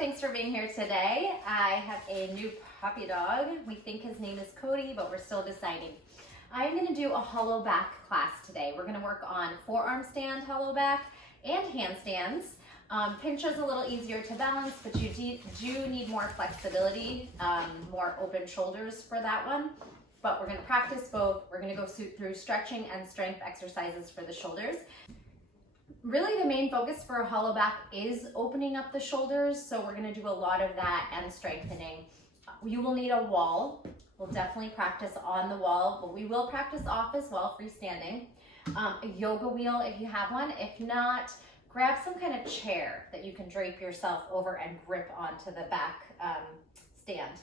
thanks for being here today. I have a new puppy dog. We think his name is Cody, but we're still deciding. I'm gonna do a hollow back class today. We're gonna work on forearm stand, hollow back, and handstands. Pincha's a little easier to balance, but you do need more flexibility, more open shoulders for that one. But we're gonna practice both. We're gonna go through stretching and strength exercises for the shoulders. Really the main focus for a hollow back is opening up the shoulders, so we're gonna do a lot of that and strengthening. You will need a wall. We'll definitely practice on the wall, but we will practice off as well, freestanding. A yoga wheel if you have one. If not, grab some kind of chair that you can drape yourself over and grip onto the back stand.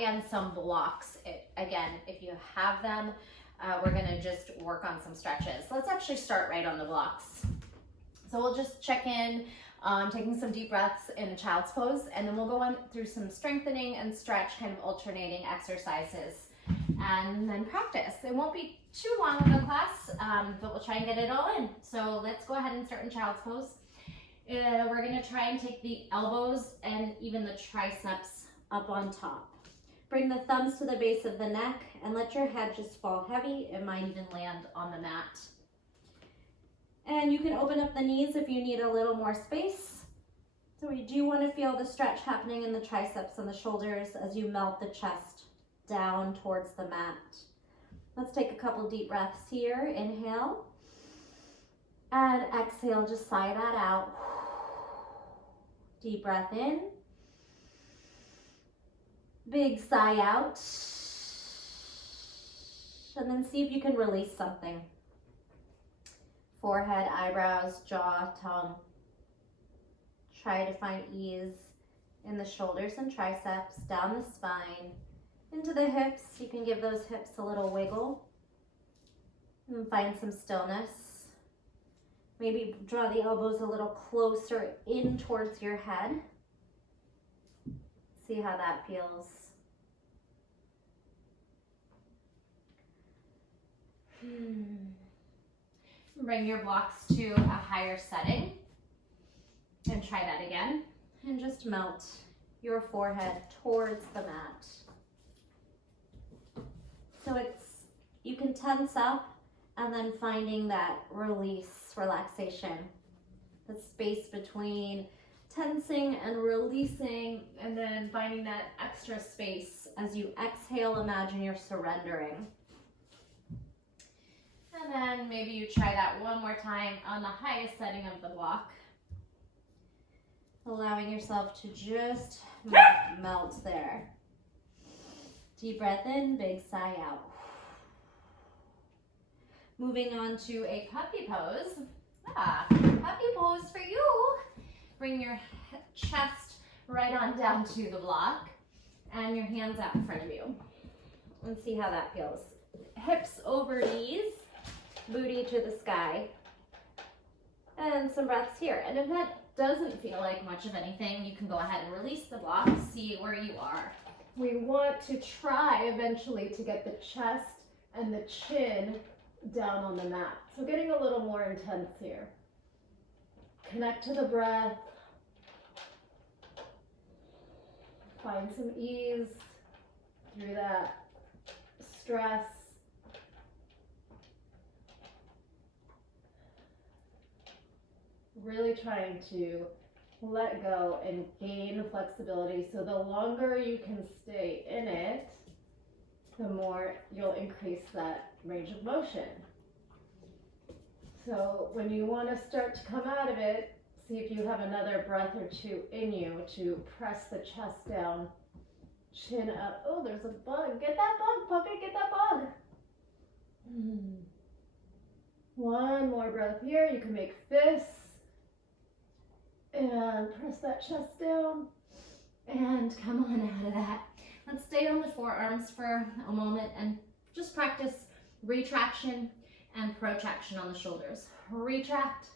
And some blocks. Again, if you have them, we're gonna just work on some stretches. Let's actually start right on the blocks. So we'll just check in, taking some deep breaths in a child's pose, and then we'll go on through some strengthening and stretch, kind of alternating exercises, and then practice. It won't be too long of a class, but we'll try and get it all in. So let's go ahead and start in child's pose. We're gonna try and take the elbows and even the triceps up on top. Bring the thumbs to the base of the neck and let your head just fall heavy. It might even land on the mat. And you can open up the knees if you need a little more space. So we do want to feel the stretch happening in the triceps and the shoulders as you melt the chest down towards the mat. Let's take a couple deep breaths here. Inhale. And exhale, just sigh that out. Deep breath in. Big sigh out. And then see if you can release something. Forehead, eyebrows, jaw, tongue. Try to find ease in the shoulders and triceps, down the spine, into the hips. You can give those hips a little wiggle and find some stillness. Maybe draw the elbows a little closer in towards your head. See how that feels. Bring your blocks to a higher setting and try that again. And just melt your forehead towards the mat. So you can tense up and then finding that release, relaxation. The space between tensing and releasing, and then finding that extra space. As you exhale, imagine you're surrendering. And then maybe you try that one more time on the highest setting of the block. Allowing yourself to just melt there. Deep breath in, big sigh out. Moving on to a puppy pose. Puppy pose for you. Bring your chest right on down to the block and your hands out in front of you. And see how that feels. Hips over knees. Booty to the sky, and some breaths here. And if that doesn't feel like much of anything, you can go ahead and release the block, see where you are. We want to try eventually to get the chest and the chin down on the mat. So getting a little more intense here. Connect to the breath. Find some ease through that stress. Really trying to let go and gain flexibility, so the longer you can stay in it, the more you'll increase that range of motion. So when you want to start to come out of it, see if you have another breath or two in you to press the chest down, chin up. Oh, there's a bug. Get that bug, puppy, get that bug. One more breath here. You can make fists. And press that chest down and come on out of that. Let's stay on the forearms for a moment and just practice retraction and protraction on the shoulders. Retract,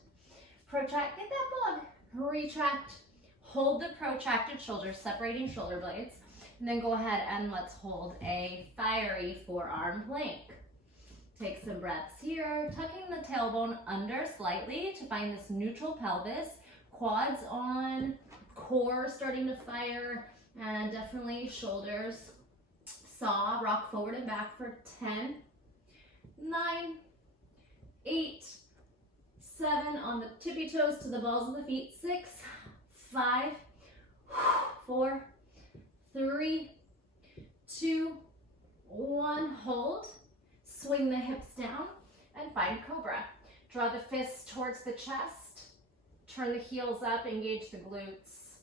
protract, get that bug. Retract, hold the protracted shoulders, separating shoulder blades, and then go ahead and let's hold a fiery forearm plank. Take some breaths here, tucking the tailbone under slightly to find this neutral pelvis. Quads on, core starting to fire, and definitely shoulders. Saw, rock forward and back for 10, 9, 8, 7, on the tippy toes to the balls of the feet, 6, 5, 4, 3, 2, 1, hold. Swing the hips down and find Cobra. Draw the fists towards the chest. Turn the heels up, engage the glutes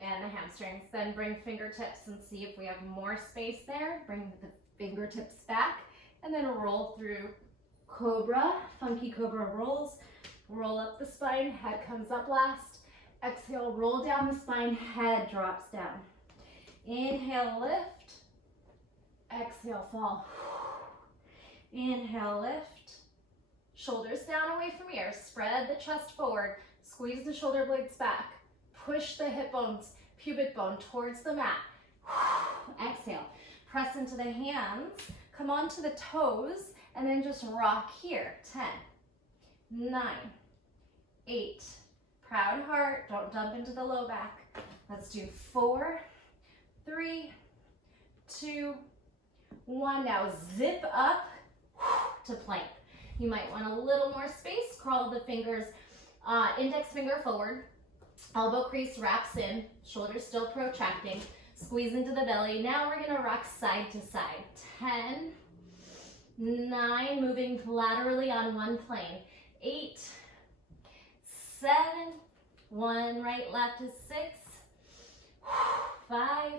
and the hamstrings. Then bring fingertips and see if we have more space there. Bring the fingertips back and then roll through Cobra, funky Cobra rolls. Roll up the spine, head comes up last. Exhale, roll down the spine, head drops down. Inhale, lift. Exhale, fall. Inhale, lift. Shoulders down away from ears. Spread the chest forward. Squeeze the shoulder blades back. Push the hip bones, pubic bone towards the mat. Exhale. Press into the hands. Come onto the toes and then just rock here. 10, 9, 8. Proud heart. Don't dump into the low back. Let's do 4, 3, 2, 1. Now zip up to plank. You might want a little more space. Crawl the fingers, index finger forward. Elbow crease wraps in. Shoulders still protracting. Squeeze into the belly. Now we're gonna rock side to side. 10, 9, moving laterally on one plane. 8, 7, 1, right, left is 6, 5,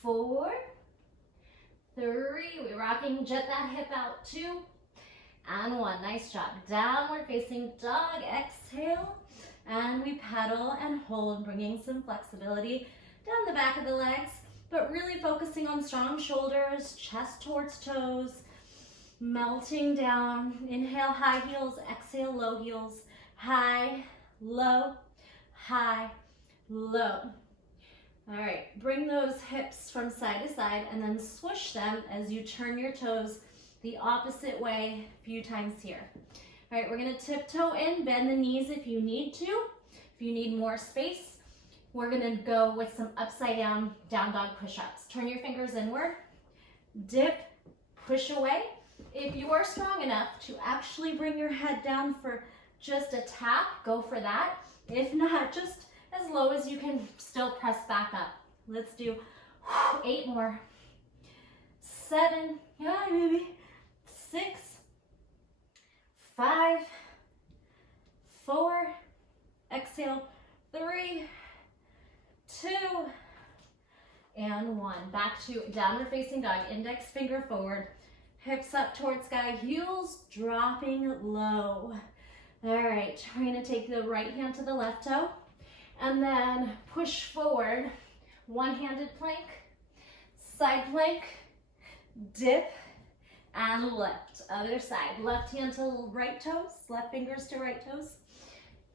4, 3, we're rocking, jet that hip out, 2, and 1. Nice job. Downward facing dog, exhale, and we pedal and hold, bringing some flexibility down the back of the legs, but really focusing on strong shoulders, chest towards toes, melting down. Inhale, high heels, exhale, low heels, high, low, high, low. All right, bring those hips from side to side and then swoosh them as you turn your toes the opposite way a few times here. All right, we're gonna tiptoe in, bend the knees if you need to. If you need more space, we're gonna go with some upside down, down dog push-ups. Turn your fingers inward, dip, push away. If you are strong enough to actually bring your head down for just a tap, go for that. If not, just as low as you can still press back up. Let's do 8 more. 7, yeah, maybe 6, 5, 4, exhale, 3, 2, and 1. Back to downward facing dog, index finger forward, hips up towards sky, heels dropping low. All right, we're gonna take the right hand to the left toe and then push forward, one-handed plank, side plank, dip, and lift. Other side, left hand to right toes, left fingers to right toes,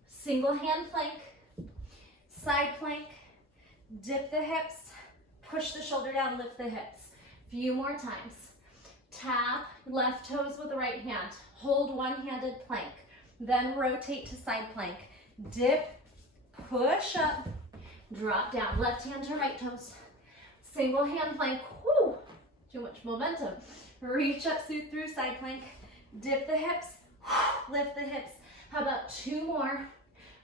single hand plank, side plank, dip the hips, push the shoulder down, lift the hips. Few more times. Tap left toes with the right hand, hold one-handed plank, then rotate to side plank, dip, push up, drop down, left hand to right toes, single hand plank, whoo, too much momentum. Reach up through side plank, dip the hips, lift the hips. How about 2 more?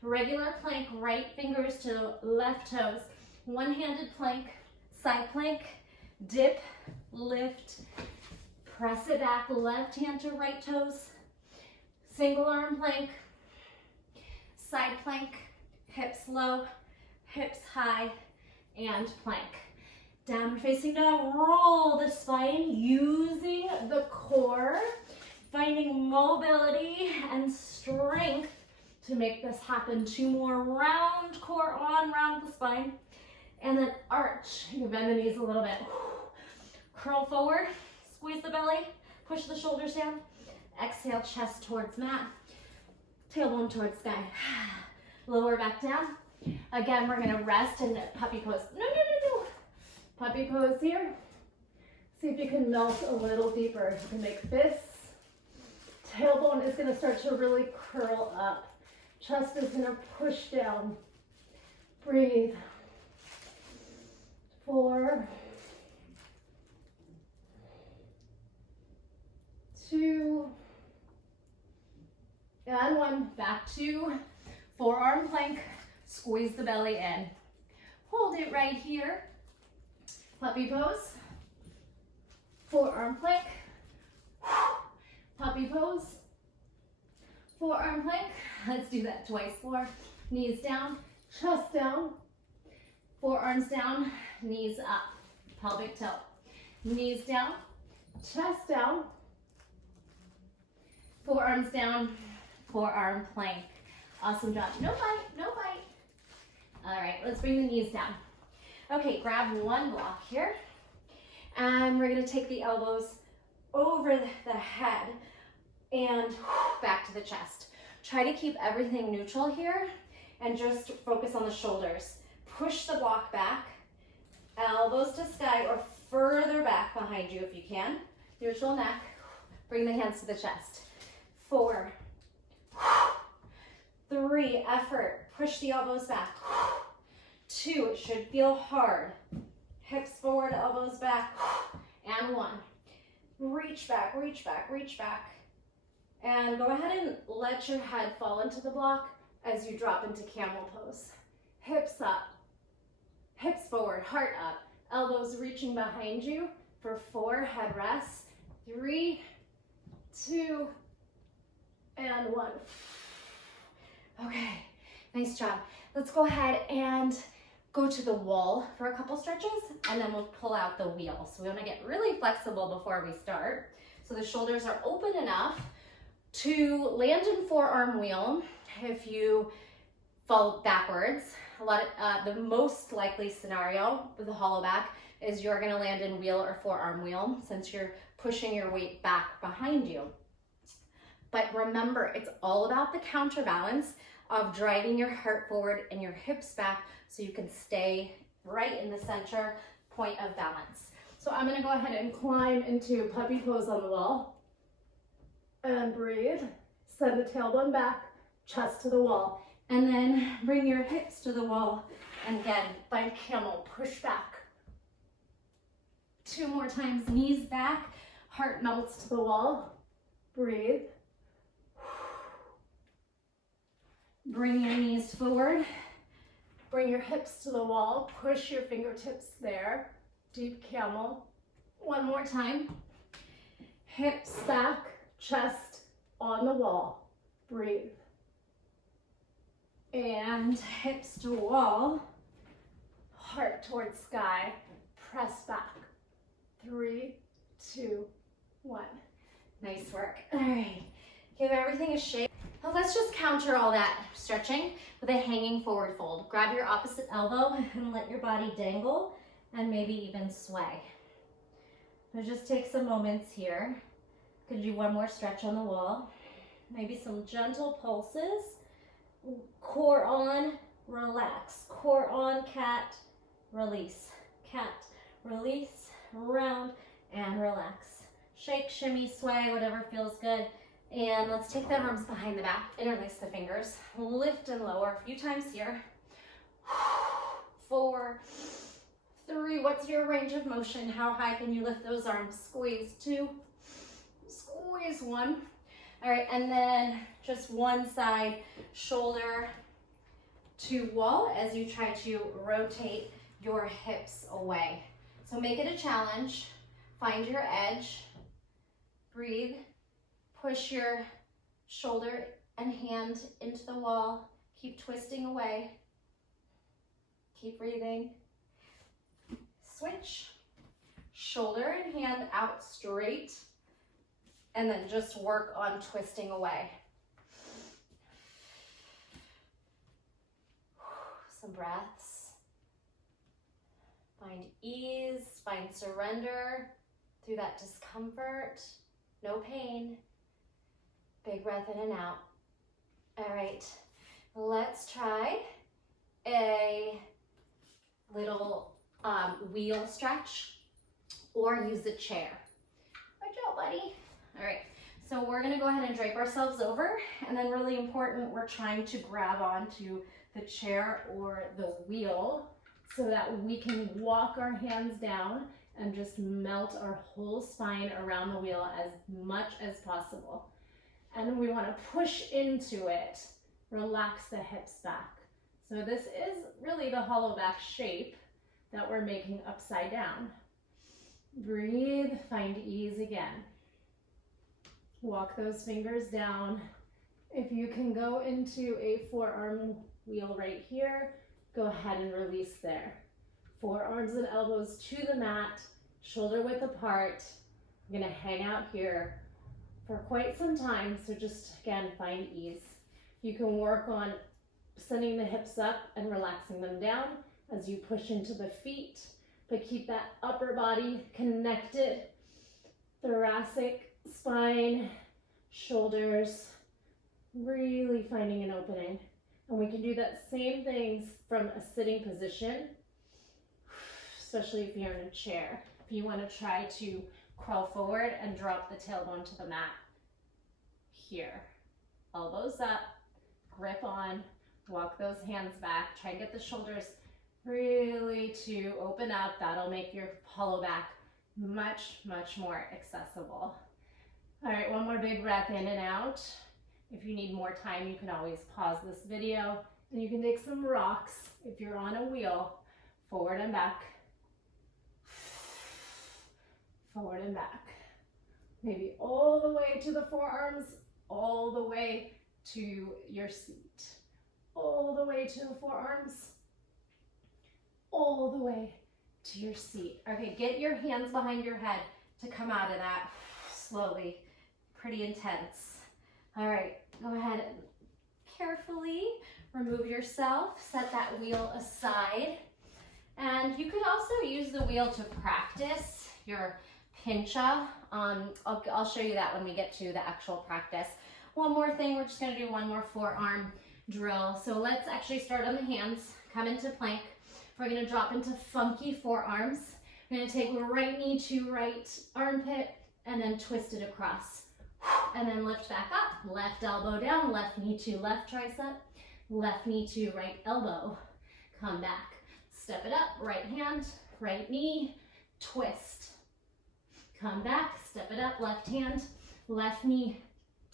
Regular plank, right fingers to left toes, one-handed plank, side plank, dip, lift, press it back, left hand to right toes, single arm plank, side plank, hips low, hips high, and plank. Downward facing dog, roll the spine using the core, finding mobility and strength to make this happen. 2 more, round core on, round the spine, and then arch. You bend the knees a little bit. Curl forward, squeeze the belly, push the shoulders down. Exhale, chest towards mat, tailbone towards sky. Lower back down. Again, we're gonna rest in puppy pose. No. Puppy pose here. See if you can melt a little deeper. You can make fists. Tailbone is gonna start to really curl up. Chest is gonna push down. Breathe. 4, 2, and 1. Back to forearm plank. Squeeze the belly in. Hold it right here. Puppy pose. Forearm plank. Puppy pose. Forearm plank. Let's do that twice. 4. Knees down, chest down. Forearms down, knees up. Pelvic tilt. Knees down, chest down. Forearms down, forearm plank. Awesome job. No bite, no bite. All right, let's bring the knees down. Okay, grab one block here. And we're gonna take the elbows over the head and back to the chest. Try to keep everything neutral here and just focus on the shoulders. Push the block back, elbows to sky or further back behind you if you can. Neutral neck, bring the hands to the chest. 4, 3, effort, push the elbows back. 2, it should feel hard. Hips forward, elbows back, and 1. Reach back, reach back, reach back. And go ahead and let your head fall into the block as you drop into camel pose. Hips up, hips forward, heart up, elbows reaching behind you for 4, head rests. 3, 2, and 1. Okay, nice job. Let's go ahead and go to the wall for a couple stretches, and then we'll pull out the wheel. So we want to get really flexible before we start. So the shoulders are open enough to land in forearm wheel. If you fall backwards, the most likely scenario with the hollow back is you're going to land in wheel or forearm wheel since you're pushing your weight back behind you. But remember, it's all about the counterbalance of driving your heart forward and your hips back so you can stay right in the center point of balance. So I'm going to go ahead and climb into puppy pose on the wall. And breathe. Send the tailbone back, chest to the wall. And then bring your hips to the wall. And again, find camel, push back. 2 more times, knees back, heart melts to the wall. Breathe. Bring your knees forward. Bring your hips to the wall. Push your fingertips there. Deep camel. 1 more time. Hips back, chest on the wall. Breathe. And hips to wall. Heart towards sky. Press back. 3, 2, 1. Nice work. All right. Give everything a shake. Well, let's just counter all that stretching with a hanging forward fold. Grab your opposite elbow and let your body dangle and maybe even sway. So just take some moments here. Could do one more stretch on the wall. Maybe some gentle pulses. Core on, relax. Core on, cat, release. Cat, release, round, and relax. Shake, shimmy, sway, whatever feels good. And let's take the arms behind the back, interlace the fingers, lift and lower a few times here. 4, 3, what's your range of motion? How high can you lift those arms? Squeeze. 2, squeeze. 1. All right, and then just one side, shoulder to wall as you try to rotate your hips away. So make it a challenge. Find your edge. Breathe. Push your shoulder and hand into the wall. Keep twisting away. Keep breathing. Switch. Shoulder and hand out straight. And then just work on twisting away. Some breaths. Find ease, find surrender through that discomfort. No pain. Big breath in and out. All right, let's try a little wheel stretch or use a chair. Good job, buddy. All right, so we're gonna go ahead and drape ourselves over, and then really important, we're trying to grab onto the chair or the wheel so that we can walk our hands down and just melt our whole spine around the wheel as much as possible. And we want to push into it. Relax the hips back. So this is really the hollow back shape that we're making upside down. Breathe, find ease again. Walk those fingers down. If you can go into a forearm wheel right here, go ahead and release there. Forearms and elbows to the mat, shoulder width apart. I'm gonna hang out here for quite some time, so just again, find ease. You can work on sending the hips up and relaxing them down as you push into the feet, but keep that upper body connected. Thoracic, spine, shoulders, really finding an opening. And we can do that same thing from a sitting position, especially if you're in a chair. If you want to try to crawl forward and drop the tailbone to the mat. Here, elbows up, grip on, walk those hands back, try and get the shoulders really to open up. That'll make your hollow back much, much more accessible. All right, one more big breath in and out. If you need more time, you can always pause this video and you can take some rocks if you're on a wheel, forward and back, forward and back. Maybe all the way to the forearms, all the way to your seat, all the way to the forearms, all the way to your seat. Okay, get your hands behind your head to come out of that slowly, pretty intense. All right, go ahead and carefully remove yourself, set that wheel aside. And you could also use the wheel to practice your pincha. I'll show you that when we get to the actual practice. One more thing, we're just gonna do one more forearm drill. So let's actually start on the hands, come into plank. We're gonna drop into funky forearms. We're gonna take right knee to right armpit and then twist it across. And then lift back up, left elbow down, left knee to left tricep, left knee to right elbow. Come back, step it up, right hand, right knee, twist. Come back, step it up, left hand, left knee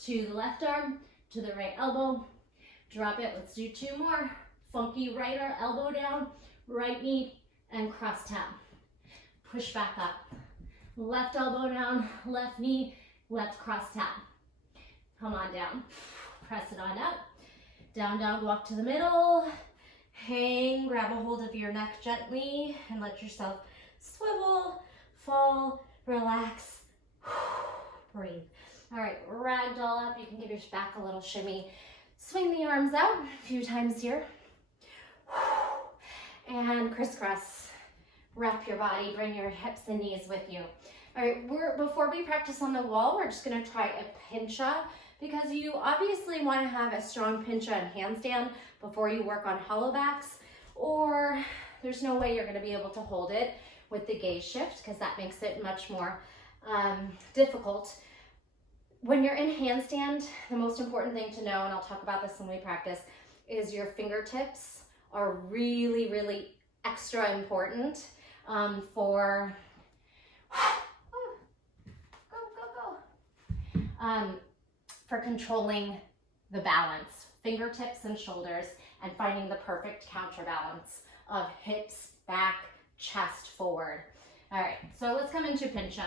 to the left arm, to the right elbow. Drop it, let's do two more. Funky right arm, elbow down, right knee, and cross tap. Push back up. Left elbow down, left knee, left cross tap. Come on down. Press it on up. Down, down, walk to the middle. Hang, grab a hold of your neck gently and let yourself swivel, fall, relax, breathe. All right, ragdoll up. You can give your back a little shimmy. Swing the arms out a few times here. And crisscross. Wrap your body, bring your hips and knees with you. All right, before we practice on the wall, we're just gonna try a pincha because you obviously wanna have a strong pincha and handstand before you work on hollow backs, or there's no way you're gonna be able to hold it with the gaze shift because that makes it much more difficult. When you're in handstand, the most important thing to know, and I'll talk about this when we practice, is your fingertips are really, really extra important for for controlling the balance, fingertips and shoulders, and finding the perfect counterbalance of hips, back, chest forward. All right, so let's come into pincha.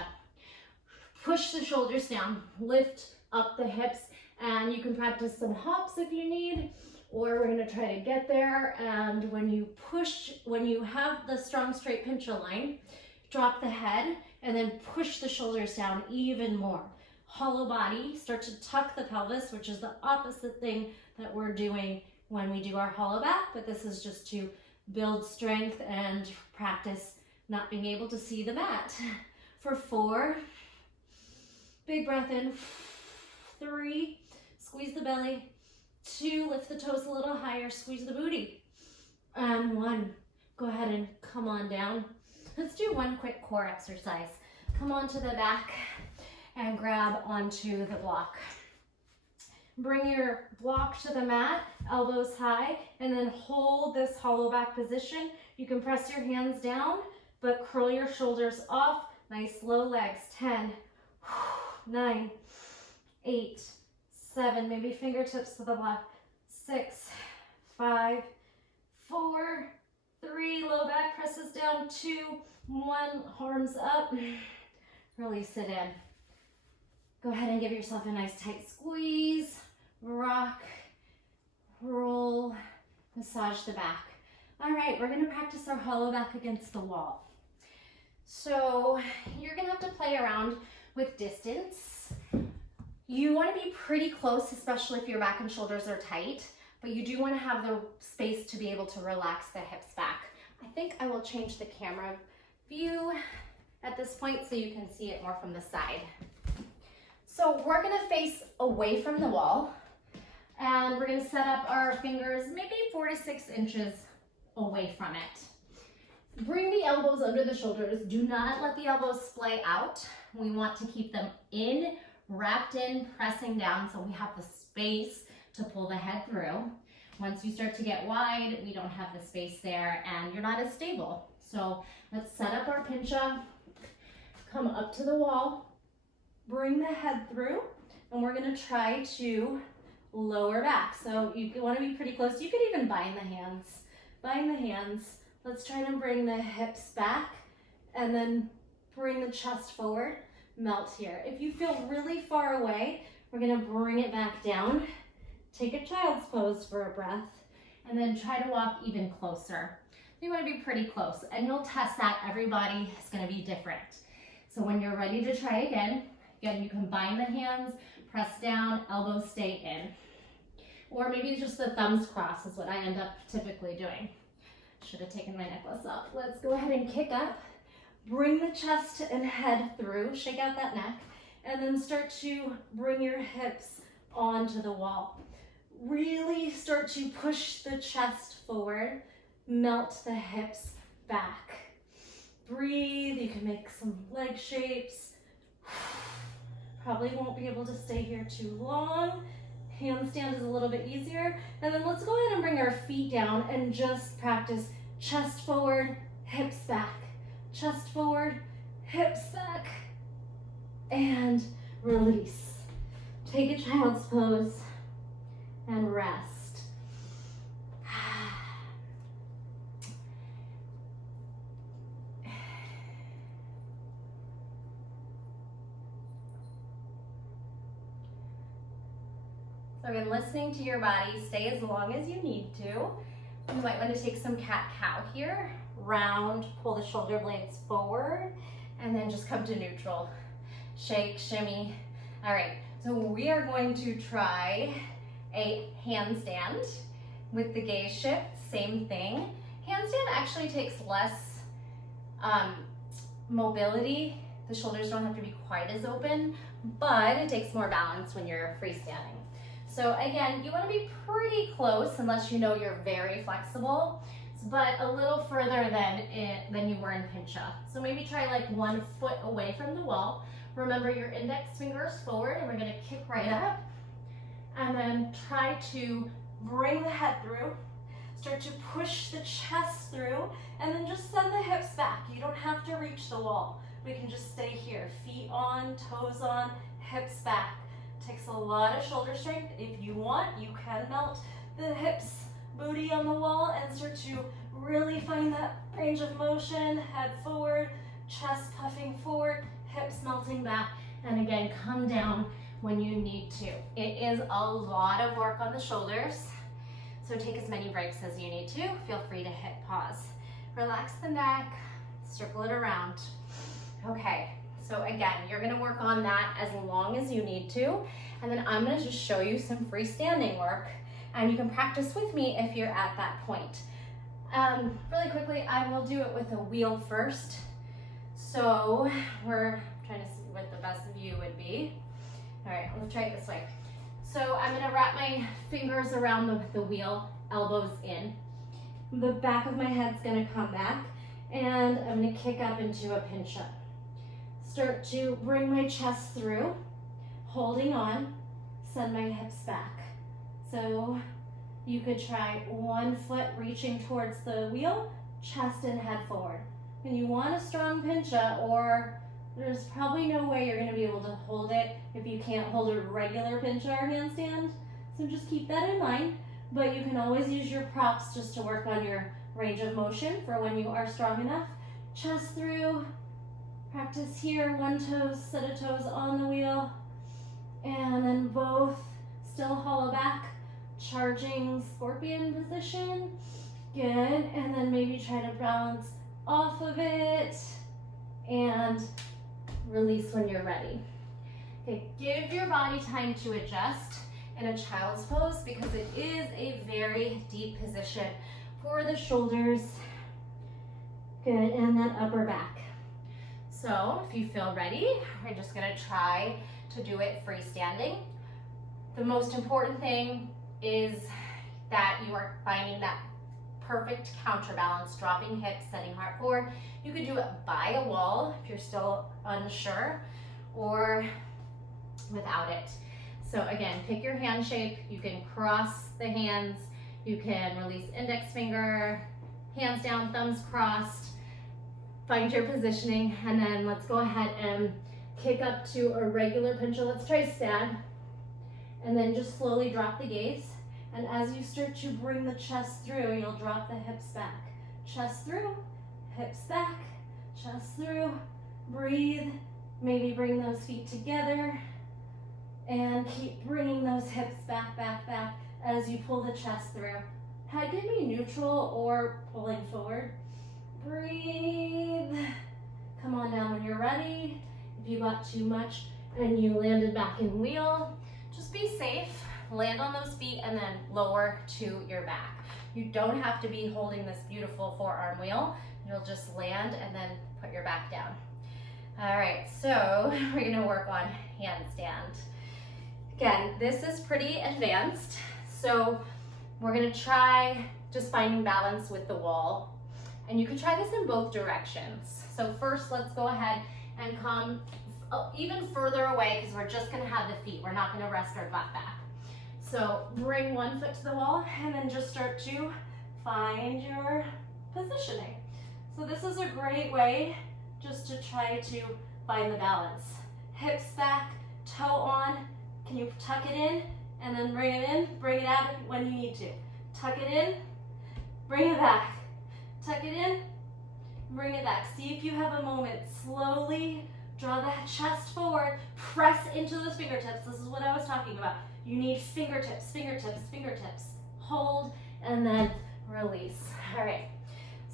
Push the shoulders down, lift up the hips, and you can practice some hops if you need, or we're gonna try to get there. And when you push, when you have the strong straight pincha line, drop the head and then push the shoulders down even more. Hollow body, start to tuck the pelvis, which is the opposite thing that we're doing when we do our hollow back, but this is just to build strength and practice not being able to see the mat. For 4, big breath in. 3, squeeze the belly. 2, lift the toes a little higher, squeeze the booty. And 1, go ahead and come on down. Let's do one quick core exercise. Come onto the back and grab onto the block. Bring your block to the mat, elbows high, and then hold this hollow back position. You can press your hands down, but curl your shoulders off. Nice low legs. 10, 9, 8, 7, maybe fingertips to the block. 6, 5, 4, 3, low back presses down. 2, 1, arms up. Release it in. Go ahead and give yourself a nice tight squeeze, rock, roll, massage the back. All right, we're gonna practice our hollow back against the wall. So you're gonna have to play around with distance. You wanna be pretty close, especially if your back and shoulders are tight, but you do wanna have the space to be able to relax the hips back. I think I will change the camera view at this point so you can see it more from the side. So we're gonna face away from the wall, and we're gonna set up our fingers maybe 4 to 6 inches away from it. Bring the elbows under the shoulders. Do not let the elbows splay out. We want to keep them in, wrapped in, pressing down so we have the space to pull the head through. Once you start to get wide, we don't have the space there and you're not as stable. So let's set up our pincha, come up to the wall, bring the head through, and we're gonna try to lower back. So you wanna be pretty close. You could even bind the hands. Bind the hands. Let's try to bring the hips back and then bring the chest forward, melt here. If you feel really far away, we're gonna bring it back down. Take a child's pose for a breath, and then try to walk even closer. You wanna be pretty close, and you'll test that. Everybody is gonna be different. So when you're ready to try again, you can bind the hands, press down, elbows stay in. Or maybe just the thumbs cross is what I end up typically doing. Should have taken my necklace off. Let's go ahead and kick up. Bring the chest and head through, shake out that neck, and then start to bring your hips onto the wall. Really start to push the chest forward, melt the hips back. Breathe, you can make some leg shapes. Probably won't be able to stay here too long. Handstand is a little bit easier. And then let's go ahead and bring our feet down and just practice chest forward, hips back. Chest forward, hips back, and release. Take a child's pose and rest. So again, listening to your body, stay as long as you need to. You might want to take some cat-cow here. Round, pull the shoulder blades forward, and then just come to neutral. Shake, shimmy. All right, so we are going to try a handstand with the gaze shift, same thing. Handstand actually takes less mobility. The shoulders don't have to be quite as open, but it takes more balance when you're freestanding. So again, you want to be pretty close unless you know you're very flexible, but a little further than you were in pincha. So maybe try like 1 foot away from the wall. Remember your index fingers forward, and we're going to kick right up. And then try to bring the head through. Start to push the chest through, and then just send the hips back. You don't have to reach the wall. We can just stay here. Feet on, toes on, hips back. Takes a lot of shoulder strength. If you want, you can melt the hips, booty on the wall, and start to really find that range of motion. Head forward, chest puffing forward, hips melting back, and again, come down when you need to. It is a lot of work on the shoulders, so take as many breaks as you need to. Feel free to hit pause. Relax the neck, circle it around. Okay. So again, you're gonna work on that as long as you need to, and then I'm gonna just show you some freestanding work, and you can practice with me if you're at that point. Really quickly, I will do it with a wheel first. So we're trying to see what the best view would be. All right, let's try it this way. So I'm gonna wrap my fingers around the wheel, elbows in. The back of my head's gonna come back, and I'm gonna kick up into a pincha. Start to bring my chest through, holding on, send my hips back. So you could try one foot reaching towards the wheel, chest and head forward. And you want a strong pincha, or there's probably no way you're gonna be able to hold it if you can't hold a regular pincha or handstand. So just keep that in mind, but you can always use your props just to work on your range of motion for when you are strong enough. Chest through, practice here, one toe, set of toes on the wheel, and then both still hollow back, charging scorpion position. Good, and then maybe try to balance off of it and release when you're ready. Okay, give your body time to adjust in a child's pose because it is a very deep position for the shoulders. Good, and that upper back. So if you feel ready, we're just gonna try to do it freestanding. The most important thing is that you are finding that perfect counterbalance, dropping hips, setting heart forward. You could do it by a wall if you're still unsure, or without it. So again, pick your hand shape. You can cross the hands. You can release index finger, hands down, thumbs crossed. Find your positioning, and then let's go ahead and kick up to a regular pincha. Let's try stag, and then just slowly drop the gaze. And as you start to bring the chest through, you'll drop the hips back. Chest through, hips back, chest through, breathe. Maybe bring those feet together and keep bringing those hips back, back, back as you pull the chest through. Head can be neutral or pulling forward. Breathe. Come on down when you're ready. If you got too much and you landed back in wheel, just be safe. Land on those feet and then lower to your back. You don't have to be holding this beautiful forearm wheel. You'll just land and then put your back down. All right, so we're gonna work on handstand. Again, this is pretty advanced. So we're gonna try just finding balance with the wall. And you can try this in both directions. So first, let's go ahead and come even further away because we're just gonna have the feet. We're not gonna rest our butt back. So bring one foot to the wall and then just start to find your positioning. So this is a great way just to try to find the balance. Hips back, toe on. Can you tuck it in and then bring it in, bring it out when you need to. Tuck it in, bring it back. Tuck it in, bring it back. See if you have a moment. Slowly draw that chest forward, press into those fingertips. This is what I was talking about. You need fingertips, fingertips, fingertips. Hold and then release. All right.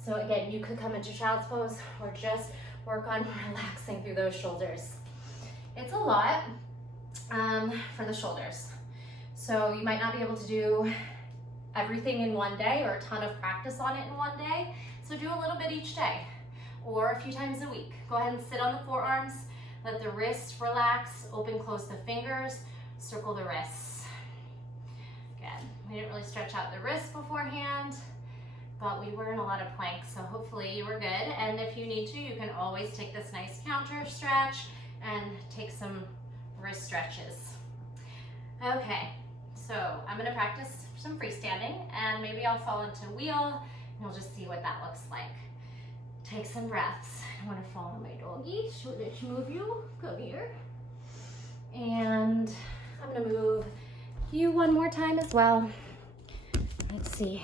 So again, you could come into child's pose or just work on relaxing through those shoulders. It's a lot for the shoulders. So you might not be able to do everything in one day or a ton of practice on it in one day. So do a little bit each day or a few times a week. Go ahead and sit on the forearms, let the wrists relax, open, close the fingers, circle the wrists. Good. We didn't really stretch out the wrists beforehand, but we were in a lot of planks, so hopefully you were good. And if you need to, you can always take this nice counter stretch and take some wrist stretches. Okay, so I'm gonna practice some freestanding and maybe I'll fall into wheel and you'll just see what that looks like. Take some breaths. I wanna fall on my doggy, so let's move you, come here. And I'm gonna move you one more time as well. Let's see.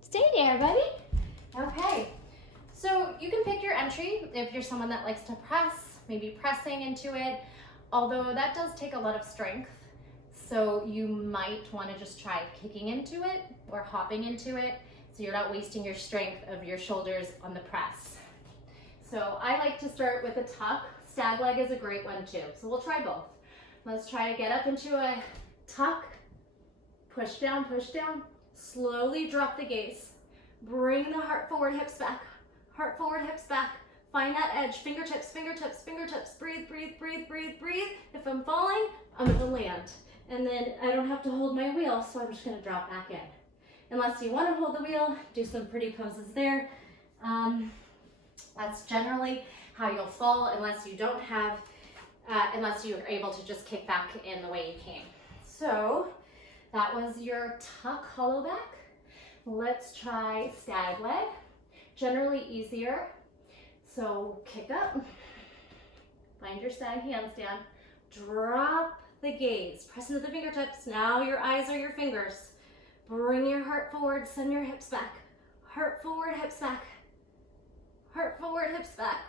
Stay there, buddy. Okay, so you can pick your entry if you're someone that likes to press, maybe pressing into it, although that does take a lot of strength. So you might want to just try kicking into it or hopping into it so you're not wasting your strength of your shoulders on the press. So I like to start with a tuck. Stag leg is a great one too. So we'll try both. Let's try to get up into a tuck, push down, slowly drop the gaze. Bring the heart forward, hips back. Heart forward, hips back. Find that edge, fingertips, fingertips, fingertips. Breathe, breathe, breathe, breathe, breathe. If I'm falling, I'm gonna land. And then I don't have to hold my wheel, so I'm just gonna drop back in. Unless you wanna hold the wheel, do some pretty poses there. That's generally how you'll fall unless you don't have, unless you're able to just kick back in the way you came. So that was your tuck hollow back. Let's try stag leg. Generally easier. So kick up, find your stag handstand, drop the gaze, press into the fingertips. Now your eyes are your fingers. Bring your heart forward, send your hips back. Heart forward, hips back. Heart forward, hips back.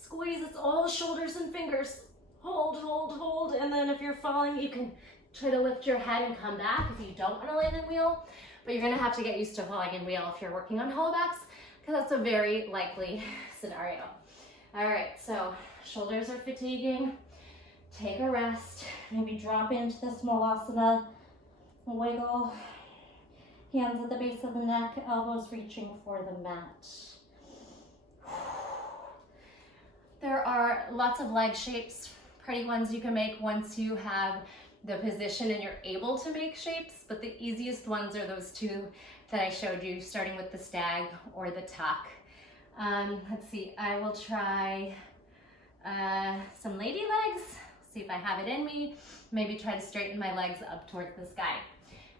Squeeze, it's all shoulders and fingers. Hold, hold, hold. And then if you're falling, you can try to lift your head and come back if you don't want to land in wheel. But you're gonna have to get used to falling in wheel if you're working on hollowbacks, because that's a very likely scenario. All right, so shoulders are fatiguing. Take a rest. Maybe drop into the small asana. Wiggle. Hands at the base of the neck, elbows reaching for the mat. There are lots of leg shapes, pretty ones you can make once you have the position and you're able to make shapes, but the easiest ones are those two that I showed you, starting with the stag or the tuck. Let's see, I will try some lady legs, see if I have it in me, maybe try to straighten my legs up towards the sky.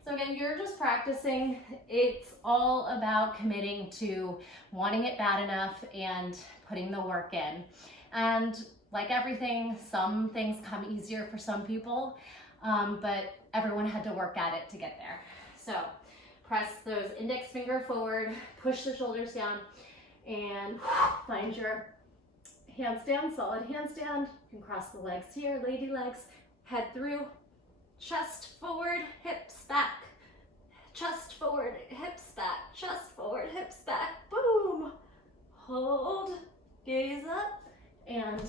So again, you're just practicing. It's all about committing to wanting it bad enough and putting the work in. And like everything, some things come easier for some people, but everyone had to work at it to get there. So press those index finger forward, push the shoulders down, and find your handstand, solid handstand. You can cross the legs here, lady legs, head through, chest forward, hips back, chest forward, hips back, chest forward, hips back, boom. Hold, gaze up, and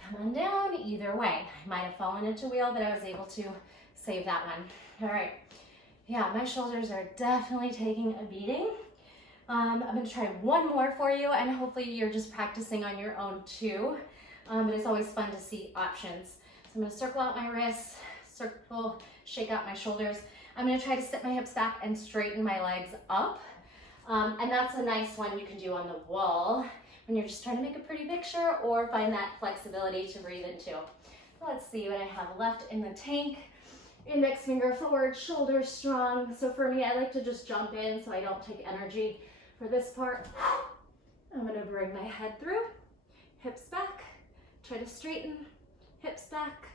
come on down either way. I might have fallen into wheel, but I was able to save that one. All right, yeah, my shoulders are definitely taking a beating. I'm gonna try one more for you, and hopefully you're just practicing on your own too. But it's always fun to see options. So I'm gonna circle out my wrists, circle, shake out my shoulders. I'm gonna try to sit my hips back and straighten my legs up. And that's a nice one you can do on the wall when you're just trying to make a pretty picture or find that flexibility to breathe into. Let's see what I have left in the tank. Index finger forward, shoulders strong. So for me, I like to just jump in so I don't take energy for this part. I'm gonna bring my head through, hips back, try to straighten, hips back,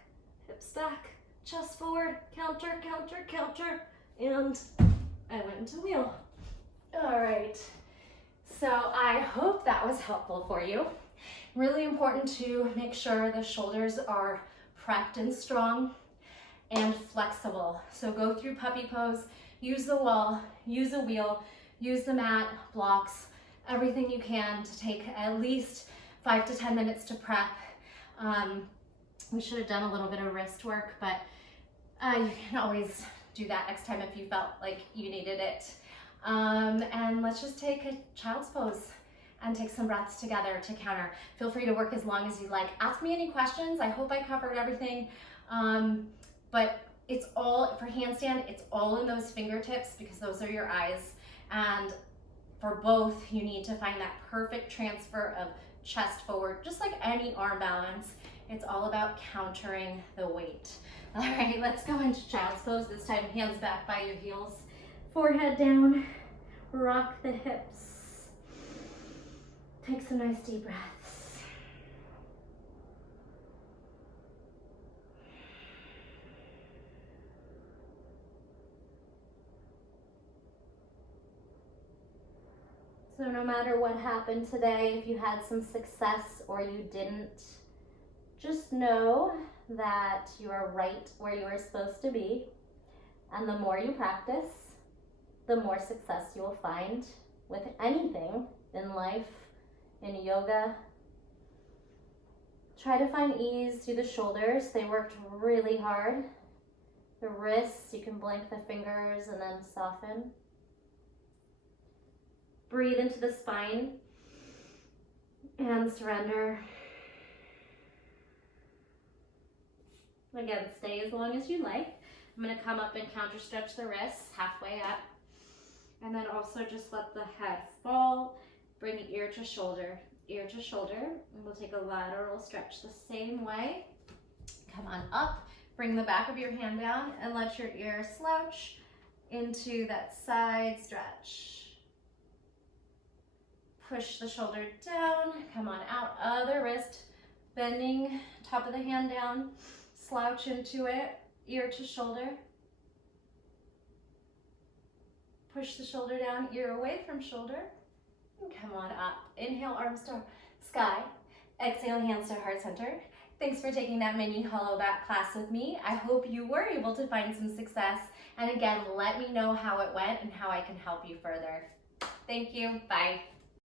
chest forward, counter, counter, counter, and I went into wheel. All right, so I hope that was helpful for you. Really important to make sure the shoulders are prepped and strong and flexible. So go through puppy pose, use the wall, use a wheel, use the mat, blocks, everything you can to take at least 5 to 10 minutes to prep. We should have done a little bit of wrist work, but you can always do that next time if you felt like you needed it. And let's just take a child's pose and take some breaths together to counter. Feel free to work as long as you like. Ask me any questions. I hope I covered everything. But it's all, for handstand, it's all in those fingertips because those are your eyes. And for both, you need to find that perfect transfer of chest forward, just like any arm balance. It's all about countering the weight. All right, let's go into child's pose. This time, hands back by your heels. Forehead down, rock the hips. Take some nice deep breaths. So no matter what happened today, if you had some success or you didn't, just know that you are right where you are supposed to be. And the more you practice, the more success you will find with anything in life, in yoga. Try to find ease through the shoulders. They worked really hard. The wrists, you can blink the fingers and then soften. Breathe into the spine and surrender. Again, stay as long as you like. I'm going to come up and counter stretch the wrists halfway up. And then also just let the head fall. Bring ear to shoulder. ear to shoulder. And we'll take a lateral stretch the same way. Come on up, bring the back of your hand down and let your ear slouch into that side stretch. Push the shoulder down, come on out, other wrist, bending top of the hand down, slouch into it, ear to shoulder. Push the shoulder down, ear away from shoulder, and come on up. Inhale, arms to sky. Exhale, hands to heart center. Thanks for taking that mini hollow back class with me. I hope you were able to find some success. And again, let me know how it went and how I can help you further. Thank you. Bye.